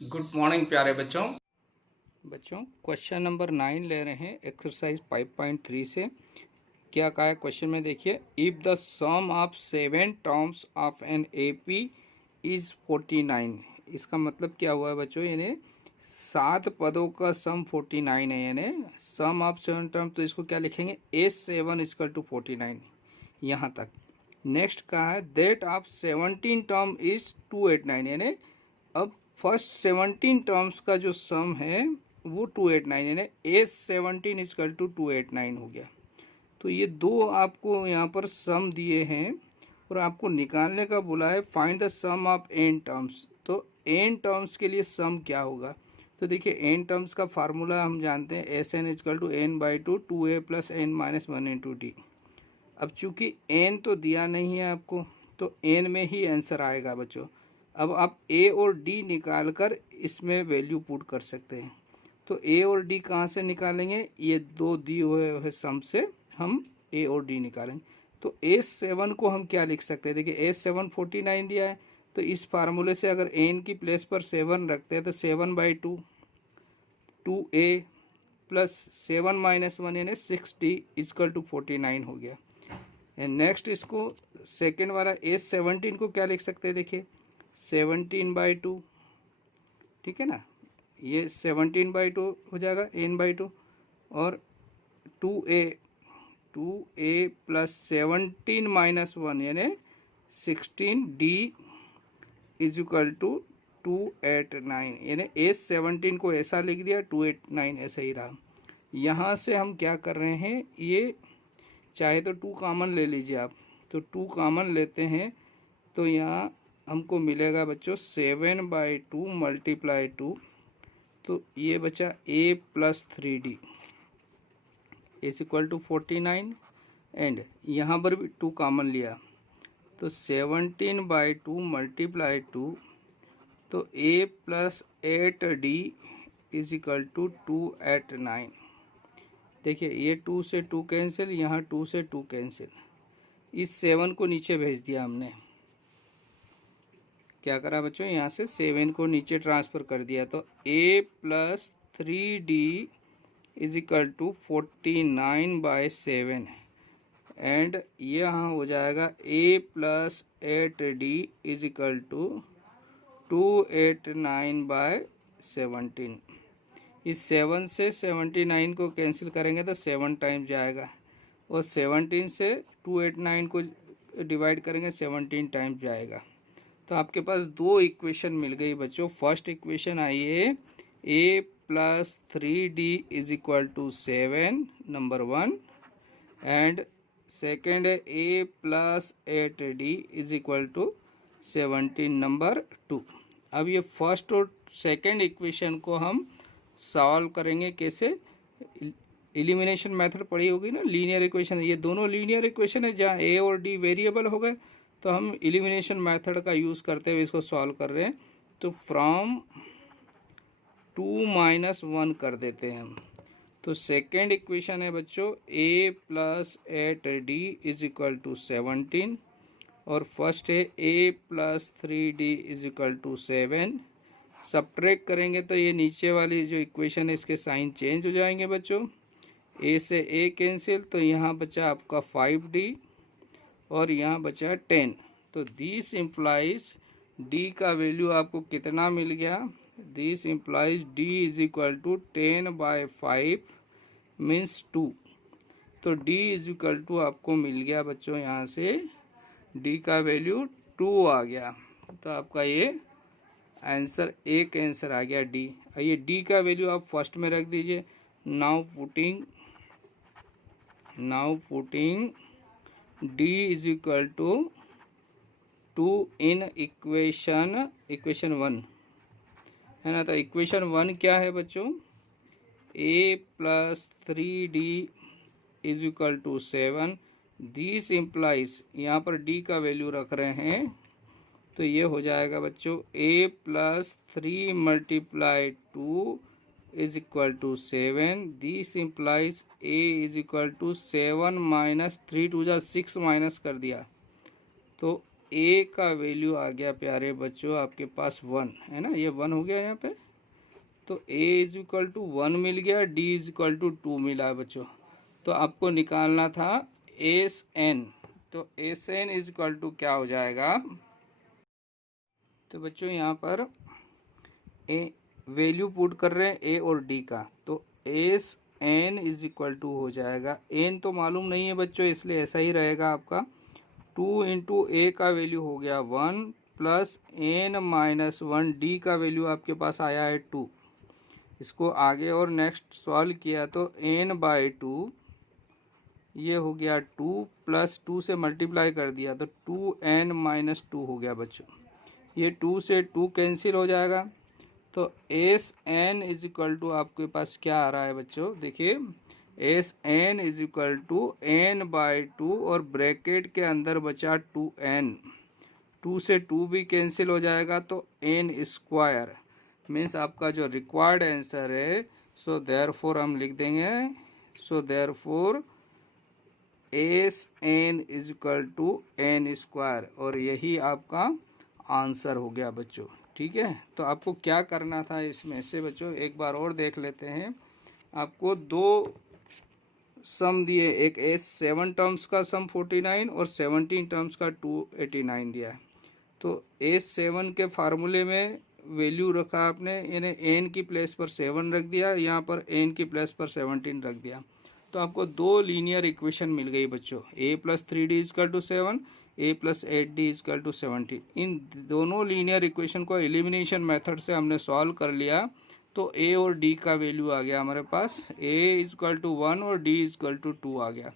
Good morning प्यारे बच्चों question number 9 ले रहे हैं एक्सरसाइज 5.3 से। क्या कहा है क्वेश्चन में, देखिए। If the sum of 7 terms of an AP is 49। इसका मतलब क्या हुआ है बच्चों, यानी 7 पदों का सम 49 है, यानी सम ऑफ 7 टर्म। तो इसको क्या लिखेंगे, A7 इक्वल टू 49, यहाँ तक। नेक्स्ट कहा है दैट ऑफ 17 टर्म इज 289, यानी अब फर्स्ट 17 टर्म्स का जो सम है वो 289, यानी A17 इक्वल टू 289 हो गया। तो ये दो आपको यहाँ पर सम दिए हैं और आपको निकालने का बोला है find the sum of n terms. तो n टर्म्स के लिए सम क्या होगा, तो देखिए n टर्म्स का फार्मूला हम जानते हैं, Sn equal to n by 2a plus n minus 1 into d. अब चूंकि n तो दिया नहीं है आपको, तो n में ही आंसर आएगा बच्चों। अब आप a और d निकाल कर इसमें वैल्यू पुट कर सकते हैं। तो a और d कहाँ से निकालेंगे, ये दो दिए हुए सम से हम a और d निकालेंगे। तो A7 को हम क्या लिख सकते हैं, देखिए A7 49 दिया है, तो इस फार्मूले से अगर n की प्लेस पर 7 रखते हैं तो 7 बाई 2 2a प्लस 7 माइनस 1 यानी 6d इक्वल टू 49 हो गया। नेक्स्ट इसको सेकेंड वाला A17 को क्या लिख सकते हैं, देखिए 17 बाई 2, ठीक है ना, ये 17 बाई 2 हो जाएगा n बाई 2, और 2a प्लस 17 माइनस 1 यानी 16d इज इक्वल टू 289, यानी A17 को ऐसा लिख दिया, 289 ऐसा ही रहा। यहाँ से हम क्या कर रहे हैं, ये चाहे तो 2 कॉमन ले लीजिए आप, तो 2 कॉमन लेते हैं तो यहाँ हमको मिलेगा बच्चों 7 बाई 2 मल्टीप्लाई 2, तो ये बचा a plus 3d is equal to 49, and यहाँ पर भी 2 कॉमन लिया तो 17 बाई 2 मल्टीप्लाई 2, तो a plus 8d is equal to 289। देखिए ये 2 से 2 कैंसिल, यहाँ 2 से 2 कैंसिल, इस 7 को नीचे भेज दिया हमने। क्या करा बच्चों, यहाँ से 7 को नीचे ट्रांसफ़र कर दिया, तो a plus 3d is equal to 49 by 7, and यहाँ हो जाएगा a plus 8d is equal to 289 by 17। इस 7 से 79 को कैंसिल करेंगे तो 7 टाइम्स जाएगा, और 17 से 289 को डिवाइड करेंगे 17 टाइम्स जाएगा। तो आपके पास दो इक्वेशन मिल गई बच्चों। फर्स्ट इक्वेशन आई है a plus 3d is equal to 7 number 1, and second है a plus 8d is equal to 17 number 2। अब ये फर्स्ट और सेकेंड इक्वेशन को हम सॉल्व करेंगे कैसे, एलिमिनेशन मेथड पढ़ी होगी ना, लीनियर इक्वेशन। ये दोनों लीनियर इक्वेशन है जहाँ a और d वेरिएबल हो गए, तो हम एलिमिनेशन मेथड का यूज़ करते हुए इसको सॉल्व कर रहे हैं। तो फ्रॉम 2 माइनस 1 कर देते हैं हम। तो सेकेंड इक्वेशन है बच्चों a plus 8d is equal to 17, और फर्स्ट है a plus 3d is equal to 7। Subtract करेंगे तो ये नीचे वाली जो इक्वेशन है इसके साइन चेंज हो जाएंगे बच्चों। a से a कैंसिल, तो यहाँ बचा आपका 5d और यहाँ बचा 10। तो दिस इम्प्लाइज d का वैल्यू आपको कितना मिल गया, this implies d is equal to 10 by 5 means 2। तो d इज इक्वल टू आपको मिल गया बच्चों, यहाँ से d का वैल्यू 2 आ गया। तो आपका ये आंसर एक आंसर आ गया d। ये d का वैल्यू आप फर्स्ट में रख दीजिए। Now putting d is equal to 2 इन इक्वेशन 1 है ना। तो इक्वेशन 1 क्या है बच्चों, a plus 3d is equal to 7। This implies, यहाँ पर d का वैल्यू रख रहे हैं, तो ये हो जाएगा बच्चों a plus 3 multiply 2 is equal to 7। This implies a is equal to 7 minus 3 2 जा 6 माइनस कर दिया, तो ए का वैल्यू आ गया प्यारे बच्चों आपके पास 1 है ना, ये 1 हो गया यहाँ पे। तो ए इज इक्वल टू 1 मिल गया, डी इज इक्वल टू 2 मिला है बच्चों। तो आपको निकालना था एस एन। तो S N is equal to क्या हो जाएगा, तो बच्चों यहाँ पर ए वैल्यू पुट कर रहे हैं ए और डी का, तो S N is equal to हो जाएगा, एन तो मालूम नहीं है बच्चों इसलिए ऐसा ही रहेगा आपका। 2 इंटू ए का वैल्यू हो गया 1 प्लस एन माइनस 1, डी का वैल्यू आपके पास आया है 2। इसको आगे और नेक्स्ट सॉल्व किया तो एन बाई 2, ये हो गया 2 प्लस 2 से मल्टीप्लाई कर दिया तो 2n माइनस 2 हो गया बच्चों। ये 2 से 2 कैंसिल हो जाएगा, तो S N is equal to आपके पास क्या आ रहा है बच्चों, देखिए S N is equal to N by 2 और ब्रैकेट के अंदर बचा 2n, 2 से 2 भी कैंसिल हो जाएगा तो n स्क्वायर मीन्स आपका जो रिक्वायर्ड आंसर है। सो देयरफॉर हम लिख देंगे, so therefore S N is equal to N square, और यही आपका आंसर हो गया बच्चों। ठीक है, तो आपको क्या करना था इसमें से बच्चों, एक बार और देख लेते हैं। आपको दो सम दिए, एक एस 7 टर्म्स का सम 49 और 17 टर्म्स का 289 दिया है। तो एस 7 के फार्मूले में वैल्यू रखा आपने, यानी एन की प्लेस पर 7 रख दिया, यहाँ पर एन की प्लेस पर 17 रख दिया। तो आपको दो लीनियर इक्वेशन मिल गई बच्चों, a plus 3d is equal to 7, a plus 8d is equal to 17। इन दोनों लीनियर इक्वेशन को एलिमिनेशन मेथड से हमने सॉल्व कर लिया, तो a और d का वैल्यू आ गया हमारे पास, a इजकल टू 1 और d इजकल टू 2 आ गया।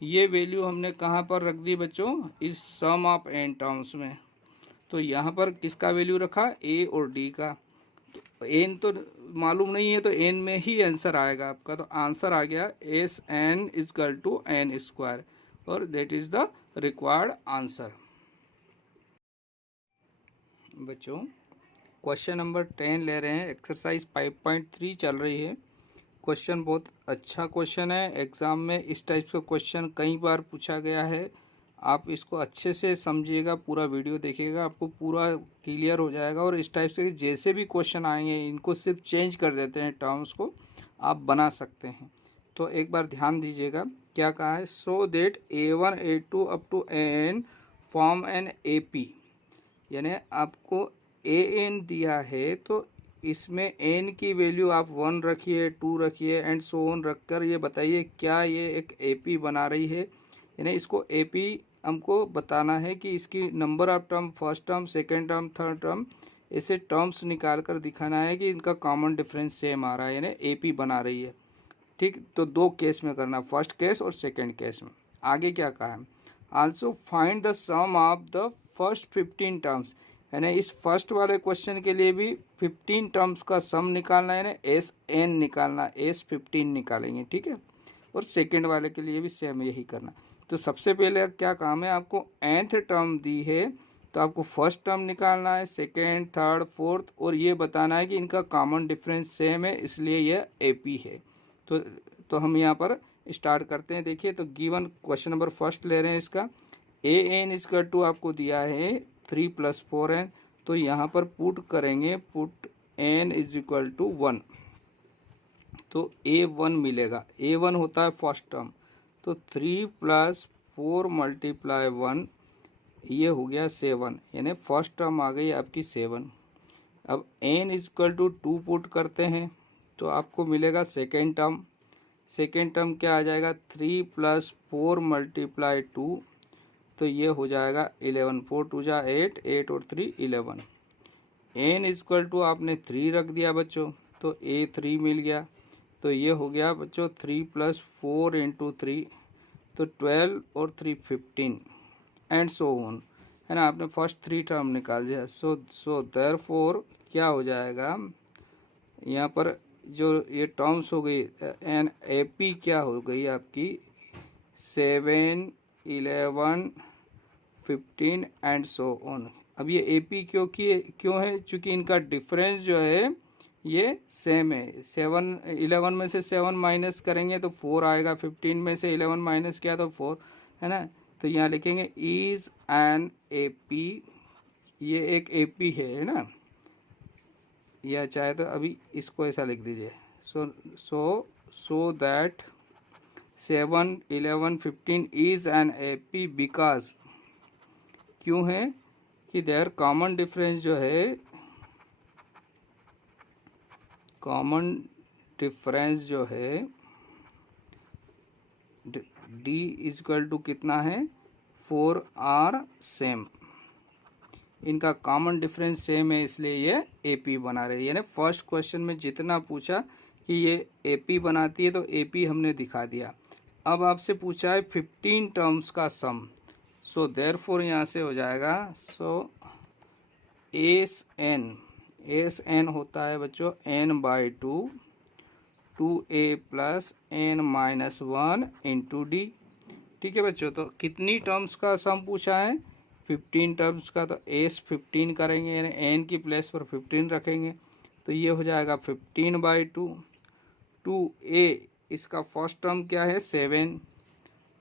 ये वैल्यू हमने कहाँ पर रख दी बच्चों, इस सम ऑफ n टर्म्स में। तो यहाँ पर किसका वैल्यू रखा, a और d का। तो n तो मालूम नहीं है तो n में ही आंसर आएगा आपका, तो आंसर आ गया S N is equal to N square, और that is the required answer. बच्चों क्वेश्चन नंबर 10 ले रहे हैं, एक्सरसाइज 5.3 चल रही है। क्वेश्चन बहुत अच्छा क्वेश्चन है, एग्ज़ाम में इस टाइप का क्वेश्चन कई बार पूछा गया है। आप इसको अच्छे से समझिएगा, पूरा वीडियो देखिएगा, आपको पूरा क्लियर हो जाएगा। और इस टाइप से जैसे भी क्वेश्चन आएंगे इनको सिर्फ चेंज कर देते हैं, टर्म्स को आप बना सकते हैं। तो एक बार ध्यान दीजिएगा क्या कहा है, so that A1 A2 up to AN form an AP, यानी आपको AN दिया है तो इसमें n की वैल्यू आप 1 रखिए, 2 रखिए एंड सो ऑन रखकर ये बताइए क्या ये एक AP बना रही है। यानी इसको AP हमको बताना है कि इसकी number of term, first term, second term, third term, ऐसे टर्म्स निकाल कर दिखाना है कि इनका कॉमन डिफरेंस सेम आ रहा है, यानी AP बना रही है। ठीक, तो दो केस में करना, फर्स्ट केस और सेकेंड केस में। आगे क्या कहा है, also find the sum of the first 15 terms, यानी इस फर्स्ट वाले क्वेश्चन के लिए भी 15 टर्म्स का सम निकालना है, एस एन निकालना, एस 15 निकालेंगे। ठीक है, और सेकेंड वाले के लिए भी सेम यही करना। तो सबसे पहले क्या काम है, आपको nth टर्म दी है तो आपको फर्स्ट टर्म निकालना है, सेकेंड, थर्ड, फोर्थ, और ये बताना है कि इनका कॉमन डिफरेंस सेम है इसलिए यह AP है। तो हम यहाँ पर स्टार्ट करते हैं। देखिए, तो गिवन क्वेश्चन नंबर फर्स्ट ले रहे हैं, इसका AN इजकल टू आपको दिया है 3 + 4n, तो यहाँ पर पुट करेंगे, put n is equal to 1, तो A1 मिलेगा। A1 होता है फर्स्ट टर्म, तो 3 + 4 × 1, ये हो गया 7, यानी फर्स्ट टर्म आ गई आपकी 7। अब n इजकल टू 2 पुट करते हैं तो आपको मिलेगा सेकेंड टर्म। सेकेंड टर्म क्या आ जाएगा, 3 + 4 × 2, तो ये हो जाएगा 11, 4 2 जा 8, 8 और 3 11। n इजकल टू आपने 3 रख दिया बच्चों, तो A3 मिल गया, तो ये हो गया बच्चों 3 + 4 × 3, तो 12 और 3 15 एंड सो ऑन, है ना। आपने फर्स्ट 3 टर्म निकाल दिया। सो देयरफॉर क्या हो जाएगा, यहाँ पर जो ये टर्म्स हो गई एन AP क्या हो गई आपकी, 7 11 15 एंड सो ऑन। अब ये AP क्यों है, चूँकि इनका डिफरेंस जो है ये सेम है। 7 11 में से 7 माइनस करेंगे तो 4 आएगा, 15 में से 11 माइनस किया तो 4, है ना। तो यहाँ लिखेंगे इज एन ए पी, ये एक ए पी है ना, या चाहे तो अभी इसको ऐसा लिख दीजिए, so that 7, 11, 15 is an A P because, क्यों है कि देयर कॉमन डिफरेंस जो है, कॉमन डिफरेंस जो है डी इज इक्वल टू कितना है 4 आर सेम, इनका कॉमन डिफरेंस सेम है, इसलिए ये एपी बना रहे हैं। यानी फर्स्ट क्वेश्चन में जितना पूछा कि ये एपी बनाती है तो एपी हमने दिखा दिया। अब आपसे पूछा है 15 टर्म्स का सम, सो देयरफॉर यहाँ से हो जाएगा, सो एस एन होता है बच्चों n/2 2a plus n-1 into D. ठीक है बच्चों, तो कितनी टर्म्स का सम पूछा है 15 टर्म्स का, तो एस 15 करेंगे यानी n की प्लेस पर 15 रखेंगे, तो ये हो जाएगा 15/2 2a, इसका फर्स्ट टर्म क्या है 7,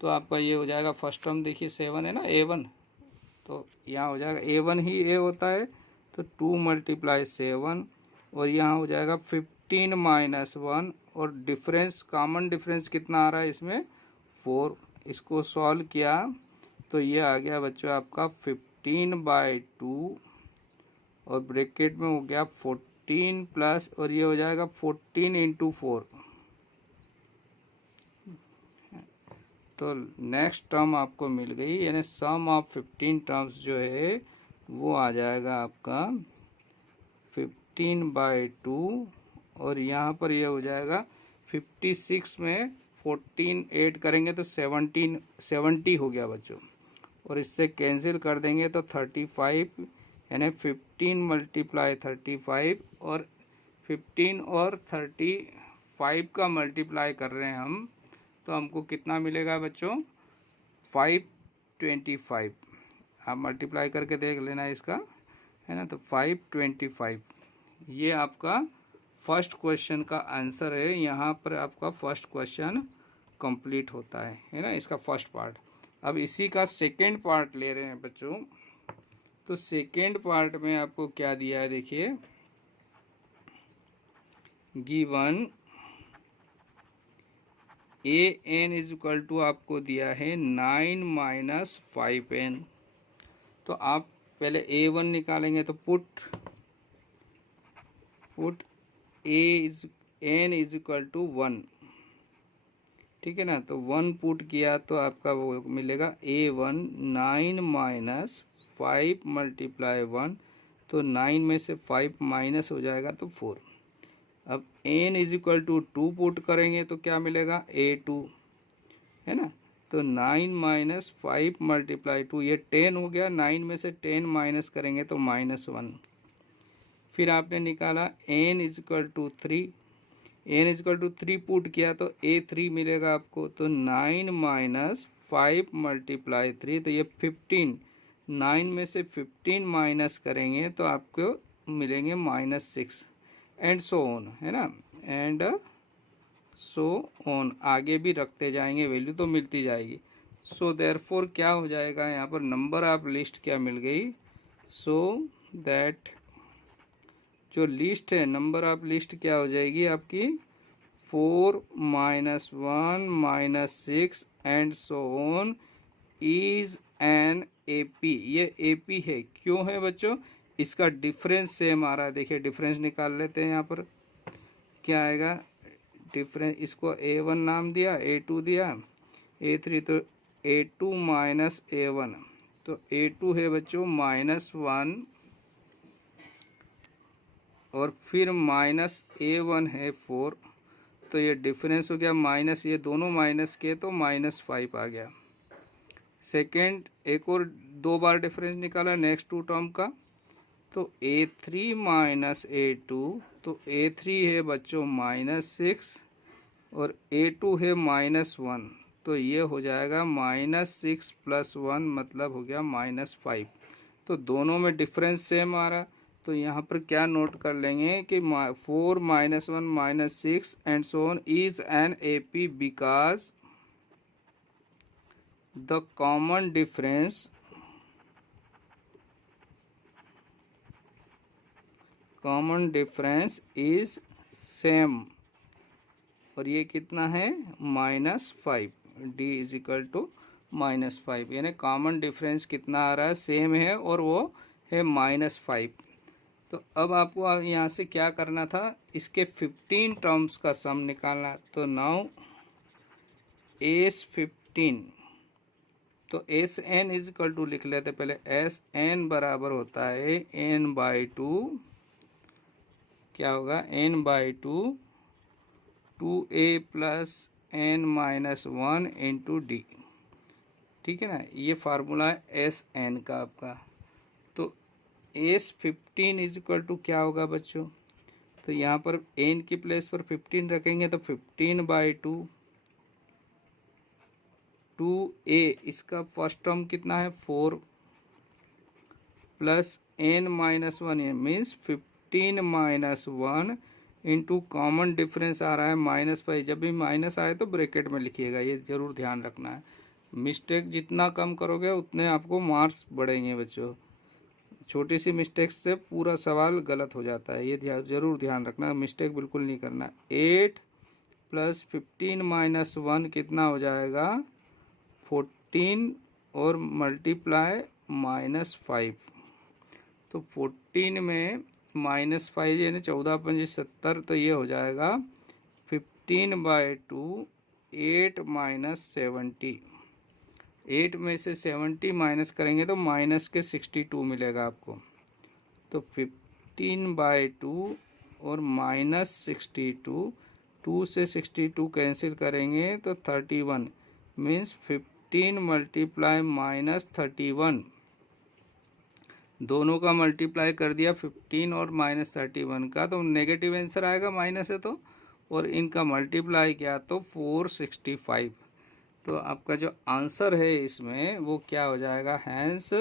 तो आपका ये हो जाएगा फर्स्ट टर्म देखिए 7 है ना a1, तो यहाँ हो जाएगा a1 ही a होता है, तो 2 × 7 और यहाँ हो जाएगा 15-1 और डिफरेंस कॉमन डिफरेंस कितना आ रहा है इसमें 4, इसको सॉल्व किया तो ये आ गया बच्चों आपका 15/2 और ब्रैकेट में हो गया 14 प्लस और ये हो जाएगा 14 × 4, तो नेक्स्ट टर्म आपको मिल गई, यानी सम ऑफ 15 टर्म्स जो है वो आ जाएगा आपका 15/2 और यहाँ पर ये हो जाएगा 56 में 14 ऐड करेंगे तो 70 हो गया बच्चों, और इससे कैंसिल कर देंगे तो 35, यानी 15 × 35 और 15 और 35 का मल्टीप्लाई कर रहे हैं हम, तो हमको कितना मिलेगा बच्चों 525, आप मल्टीप्लाई करके देख लेना इसका, है ना, तो 525 ये आपका फर्स्ट क्वेश्चन का आंसर है। यहाँ पर आपका फर्स्ट क्वेश्चन कंप्लीट होता है ना, इसका फर्स्ट पार्ट। अब इसी का सेकंड पार्ट ले रहे हैं बच्चों, तो सेकंड पार्ट में आपको क्या दिया है देखिए, given A N is equal to आपको दिया है 9 - 5n, तो आप पहले a1 निकालेंगे, तो put n is equal to 1, ठीक है ना, तो 1 पुट किया तो आपका वो मिलेगा a1 9 - 5 × 1, तो 9 में से 5 माइनस हो जाएगा तो 4। अब n is equal to 2 put करेंगे तो क्या मिलेगा a2, है ना, तो 9 - 5 × 2 ये 10 हो गया, 9 में से 10 माइनस करेंगे तो -1। फिर आपने निकाला n is equal to 3, n is equal to 3 put किया तो a3 मिलेगा आपको, तो 9 - 5 × 3, तो ये 15, 9 में से 15 माइनस करेंगे तो आपको मिलेंगे -6 एंड सो ऑन, है ना, एंड सो ऑन, आगे भी रखते जाएंगे, वैल्यू तो मिलती जाएगी। सो देयरफॉर क्या हो जाएगा यहाँ पर नंबर ऑफ लिस्ट क्या मिल गई, सो दैट जो लिस्ट है नंबर ऑफ लिस्ट क्या हो जाएगी आपकी 4 - 1 - 6 and so on is an AP, ये एपी है, क्यों है बच्चों, इसका डिफरेंस सेम आ रहा है। देखिए डिफरेंस निकाल लेते हैं, यहाँ पर क्या आएगा डिफरेंस, इसको a1 नाम दिया, a2 दिया, a3, तो a2 - a1, तो a2 है बच्चों -1 और फिर -a1 है 4, तो ये डिफरेंस हो गया माइनस, ये दोनों माइनस के तो -5 आ गया। सेकेंड एक और 2 बार डिफरेंस निकाला नेक्स्ट 2 टर्म का, तो a3 - a2, तो a3 है बच्चों -6 और a2 है -1, तो ये हो जाएगा -6 + 1 मतलब हो गया -5, तो दोनों में डिफरेंस सेम आ रहा। तो यहाँ पर क्या नोट कर लेंगे कि 4 - 1 - 6 and so on is an AP because the common difference is same, और ये कितना है -5, डी इज इक्वल टू -5, यानी कॉमन डिफरेंस कितना आ रहा है, सेम है, और वो है -5। तो अब आपको यहाँ से क्या करना था, इसके 15 टर्म्स का सम निकालना। तो नाउ S15, तो S N is equal to लिख लेते पहले, एस एन बराबर होता है n/2, क्या होगा n/2 2a plus n-1 into D. ठीक है ना, ये फार्मूला है एस एन का आपका। तो S15 इज इक्वल टू क्या होगा बच्चों, तो यहाँ पर n की प्लेस पर 15 रखेंगे, तो 15/2 2a, इसका फर्स्ट टर्म कितना है 4, plus n-1 means 15-1 into common difference आ रहा है -5। जब भी माइनस आए तो ब्रैकेट में लिखिएगा, ये ज़रूर ध्यान रखना है। मिस्टेक जितना कम करोगे उतने आपको मार्क्स बढ़ेंगे बच्चों। छोटी सी मिस्टेक से पूरा सवाल गलत हो जाता है, ये ज़रूर ध्यान रखना, मिस्टेक बिल्कुल नहीं करना। 8 प्लस 15-1 कितना हो जाएगा 14, और मल्टीप्लाई -5। तो 14 में -5 यानी 14×5 70, तो ये हो जाएगा 15/2 8 - 70। 8 में से 70 माइनस करेंगे तो माइनस के 62 मिलेगा आपको। तो 15/2 और -62, 2 से 62 कैंसिल करेंगे तो 31, मीन्स 15 मल्टीप्लाई -31, दोनों का मल्टीप्लाई कर दिया 15 और -31 का, तो नेगेटिव आंसर आएगा माइनस है तो, और इनका मल्टीप्लाई किया तो 465। तो आपका जो आंसर है इसमें वो क्या हो जाएगा, हैंस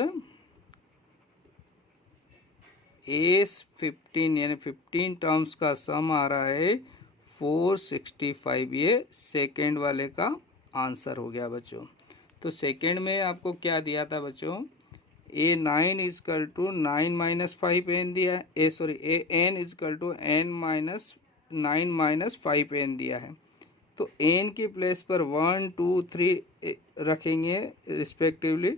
S15 यानी 15 टर्म्स का सम आ रहा है 465। ये सेकेंड वाले का आंसर हो गया बच्चों। तो सेकेंड में आपको क्या दिया था बच्चों, A9 is equal to 9 - 5n दिया है, AN is equal to n-9 - 5n दिया है। तो n की प्लेस पर 1 2 3 रखेंगे रिस्पेक्टिवली,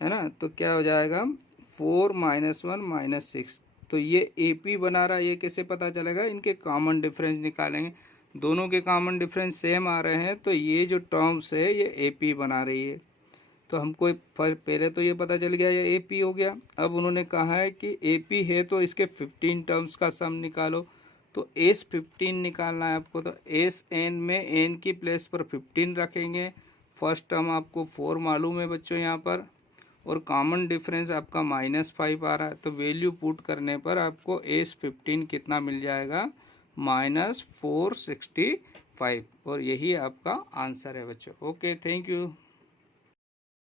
है ना, तो क्या हो जाएगा 4 - 1 - 6। तो ये AP बना रहा है, ये कैसे पता चलेगा, इनके कॉमन डिफरेंस निकालेंगे, दोनों के कॉमन डिफरेंस सेम आ रहे हैं, तो ये जो टर्म्स है ये AP बना रही है। तो हमको पहले तो ये पता चल गया ये AP हो गया। अब उन्होंने कहा है कि AP है तो इसके 15 टर्म्स का सम निकालो। तो S15 निकालना है आपको, तो SN में n की प्लेस पर 15 रखेंगे, फर्स्ट टर्म आपको 4 मालूम है बच्चों यहाँ पर, और कॉमन डिफरेंस आपका -5 आ रहा है, तो वैल्यू पुट करने पर आपको S15 कितना मिल जाएगा -465, और यही आपका आंसर है बच्चों। Okay, thank you.